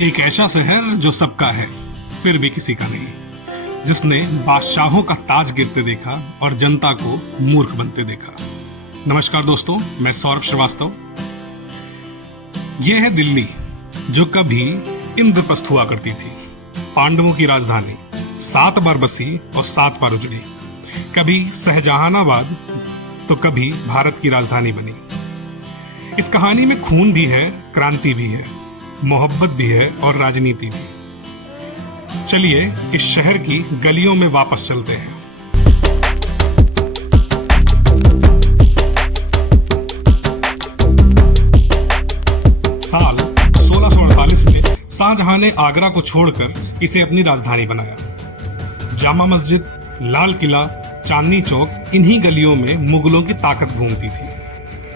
एक ऐसा शहर जो सबका है फिर भी किसी का नहीं, जिसने बादशाहों का ताज गिरते देखा और जनता को मूर्ख बनते देखा। नमस्कार दोस्तों, मैं सौरभ श्रीवास्तव। यह है दिल्ली, जो कभी इंद्रप्रस्थ हुआ करती थी, पांडवों की राजधानी, 7 बार बसी और 7 बार उजड़ी। कभी शाहजहानाबाद तो कभी भारत की राजधानी बनी। इस कहानी में खून भी है, क्रांति भी है, मोहब्बत भी है और राजनीति भी। चलिए इस शहर की गलियों में वापस चलते हैं। साल 1648 में शाहजहां ने आगरा को छोड़कर इसे अपनी राजधानी बनाया। जामा मस्जिद, लाल किला, चांदनी चौक, इन्हीं गलियों में मुगलों की ताकत घूमती थी।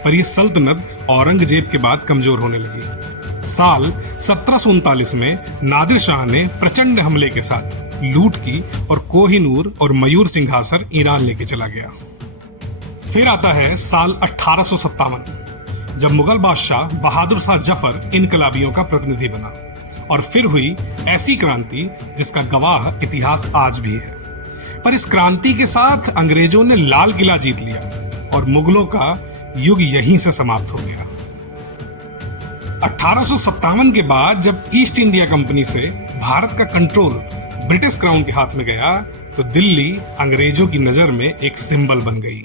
पर यह सल्तनत औरंगजेब के बाद कमजोर होने लगी। साल 1739 में नादिर शाह ने प्रचंड हमले के साथ लूट की और कोहिनूर और मयूर सिंहासन ईरान लेके चला गया। फिर आता है साल 1857, जब मुगल बादशाह बहादुर शाह जफर इनकलाबियों का प्रतिनिधि बना। और फिर हुई ऐसी क्रांति जिसका गवाह इतिहास आज भी है। पर इस क्रांति के साथ अंग्रेजों ने लाल किला जीत लिया और मुगलों का युग यहीं से समाप्त हो गया। 1857 के बाद जब ईस्ट इंडिया कंपनी से भारत का कंट्रोल ब्रिटिश क्राउन के हाथ में गया, तो दिल्ली अंग्रेजों की नजर में एक सिंबल बन गई।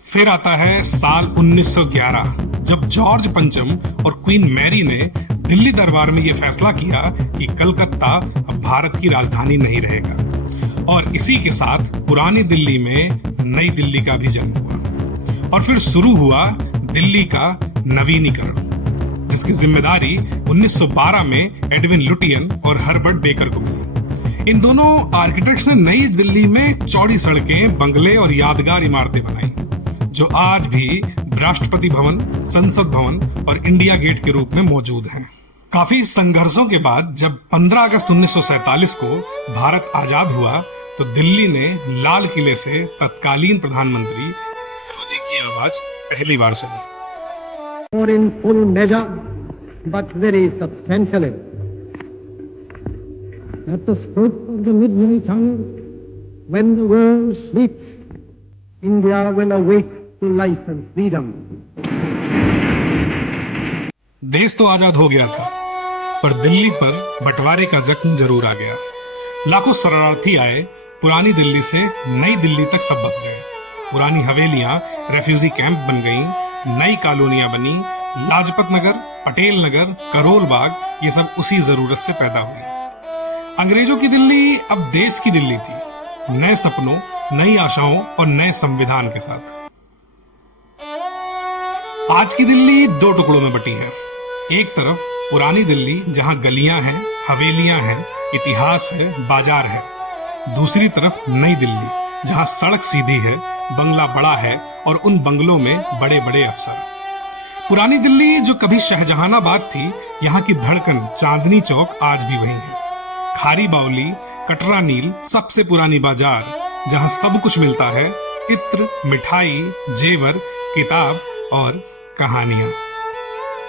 फिर आता है साल 1911, जब जॉर्ज पंचम और क्वीन मैरी ने दिल्ली दरबार में यह फैसला किया कि कलकत्ता अब भारत की राजधानी नहीं रहेगा। और इसी के साथ पुरानी दिल्ली में नई दिल्ली का भी जन्म हुआ। और फिर शुरू हुआ दिल्ली का नवीनीकरण, जिसकी जिम्मेदारी 1912 में एडविन लुटियन और हर्बर्ट बेकर को मिली। इन दोनों आर्किटेक्ट्स ने नई दिल्ली में चौड़ी सड़कें, बंगले और यादगार इमारतें बनाई, जो आज भी राष्ट्रपति भवन, संसद भवन और इंडिया गेट के रूप में मौजूद हैं। काफी संघर्षों के बाद जब 15 अगस्त 1947 को भारत आजाद हुआ, तो दिल्ली ने लाल किले से तत्कालीन प्रधानमंत्री जी की आवाज पहली बार सुनी। Or in full measure, but very substantially. At the stroke of the midnight hour, when the world sleeps, India will awake to life and freedom. देश तो आजाद हो गया था, पर दिल्ली पर बंटवारे का जख्म जरूर आ गया। लाखों शरणार्थी आए, पुरानी दिल्ली से नई दिल्ली तक सब बस गए। पुरानी हवेलियां रेफ्यूजी कैंप बन गईं, नई कॉलोनियां बनी, लाजपत नगर, पटेल नगर, करोल बाग, ये सब उसी जरूरत से पैदा हुई। अंग्रेजों की दिल्ली अब देश की दिल्ली थी, नए सपनों, नई आशाओं और नए संविधान के साथ। आज की दिल्ली 2 टुकड़ों में बटी है। एक तरफ पुरानी दिल्ली, जहां गलियां हैं, हवेलियां हैं, इतिहास है, बाजार है। दूसरी तरफ नई दिल्ली, जहां सड़क सीधी है, बंगला बड़ा है और उन बंगलों में बड़े बड़े अफसर। पुरानी दिल्ली जो कभी शाहजहानाबाद थी, यहाँ की धड़कन चांदनी चौक आज भी वही है। खारी बावली, कटरा नील, सबसे पुरानी बाजार, जहाँ सब कुछ मिलता है, इत्र, मिठाई, जेवर, किताब और कहानियां।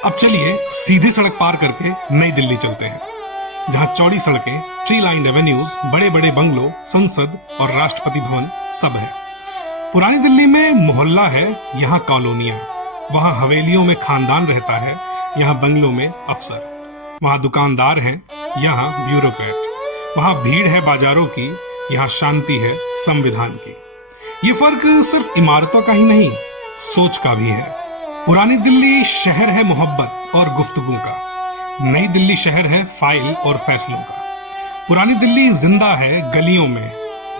अब चलिए सीधी सड़क पार करके नई दिल्ली चलते हैं, जहाँ चौड़ी सड़कें, ट्री लाइन्ड एवेन्यूज, बड़े बड़े बंगलों, संसद और राष्ट्रपति भवन सब है। पुरानी दिल्ली में मोहल्ला है, यहाँ कॉलोनियां, वहाँ हवेलियों में खानदान रहता है, यहाँ बंगलों में अफसर, वहाँ दुकानदार हैं, यहाँ ब्यूरोक्रेट, वहाँ भीड़ है बाजारों की, यहाँ शांति है संविधान की। ये फर्क सिर्फ इमारतों का ही नहीं, सोच का भी है। पुरानी दिल्ली शहर है मोहब्बत और गुफ्तगू का, नई दिल्ली शहर है फाइल और फैसलों का। पुरानी दिल्ली जिंदा है गलियों में,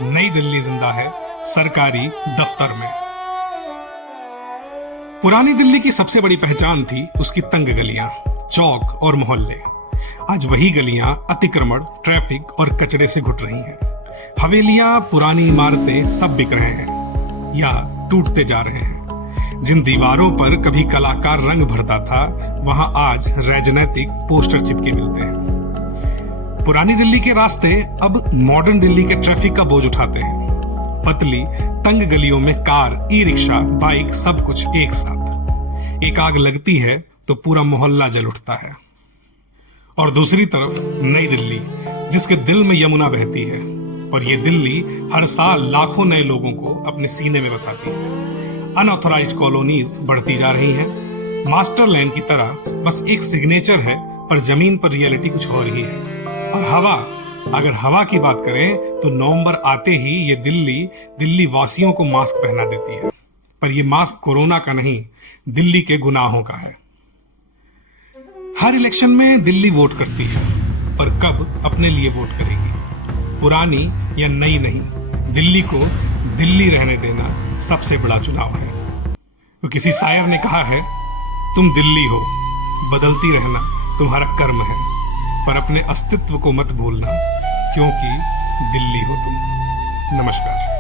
नई दिल्ली जिंदा है सरकारी दफ्तर में। पुरानी दिल्ली की सबसे बड़ी पहचान थी उसकी तंग गलियां, चौक और मोहल्ले। आज वही गलियां अतिक्रमण, ट्रैफिक और कचरे से घुट रही हैं। हवेलियां, पुरानी इमारतें सब बिक रहे हैं या टूटते जा रहे हैं। जिन दीवारों पर कभी कलाकार रंग भरता था, वहां आज राजनीतिक पोस्टर चिपके मिलते हैं। पुरानी दिल्ली के रास्ते अब मॉडर्न दिल्ली के ट्रैफिक का बोझ उठाते हैं। पतली तंग गलियों में कार, ई रिक्शा, बाइक, सब कुछ एक साथ। एक आग लगती है तो पूरा मोहल्ला जल उठता है। और दूसरी तरफ नई दिल्ली, जिसके दिल में यमुना बहती है। और ये दिल्ली हर साल लाखों नए लोगों को अपने सीने में बसाती है। अनऑथराइज्ड कॉलोनीज बढ़ती जा रही हैं। मास्टर लैंड की तरह बस एक सिग्नेचर है, पर जमीन पर रियलिटी कुछ और ही है। और हवा, अगर हवा की बात करें तो नवंबर आते ही ये दिल्ली वासियों को मास्क पहना देती है। पर ये मास्क कोरोना का नहीं, दिल्ली के गुनाहों का है। हर इलेक्शन में दिल्ली वोट करती है, पर कब अपने लिए वोट करेगी? पुरानी या नई नहीं, दिल्ली को दिल्ली रहने देना सबसे बड़ा चुनाव है। तो किसी शायर ने कहा है, तुम दिल्ली हो, बदलती रहना तुम्हारा कर्म है, पर अपने अस्तित्व को मत भूलना, क्योंकि दिल्ली हो तुम। नमस्कार।